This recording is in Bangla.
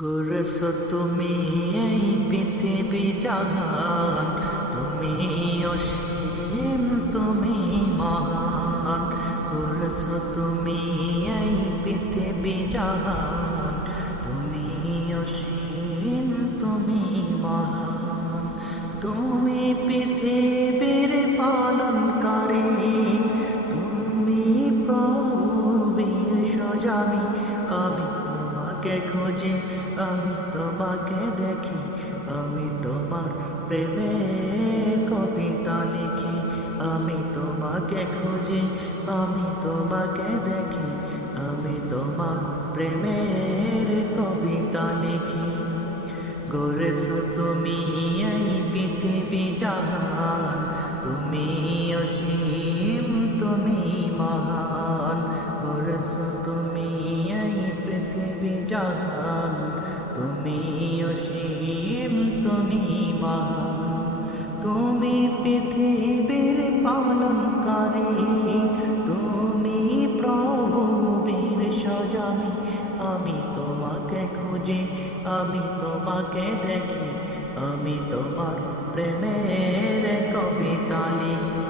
গড়েছ তুমি এই পৃথিবী জাহান, তুমি অসীম, তুমি মহান। গড়েছ তুমি এই পৃথিবী জাহান, তুমি অসীম, তুমি মহান। তুমি পৃথিবীর পালনকারী, তুমি প্রভু বিশ্বজামি। আমি তোমাকে খুঁজি, আমি তোমাকে দেখি, আমি তোমার প্রেমে কবিতা লিখি। আমি তোমাকে খুঁজি, আমি তোমাকে দেখি, আমি তোমার প্রেমের কবিতা লিখি। গড়েছ তুমি এই পৃথিবী জাহান, তুমি অসীম, তুমি মহান। গড়েছ তুমি এই পৃথিবী জাহান, তুমি অসীম, তুমি মহান। তুমি পৃথিবীর পালনকারী, তুমি প্রভু বিশ্বজামি। আমি তোমাকে খুঁজি, আমি তোমাকে দেখি, আমি তোমার প্রেমের কবিতা লিখি।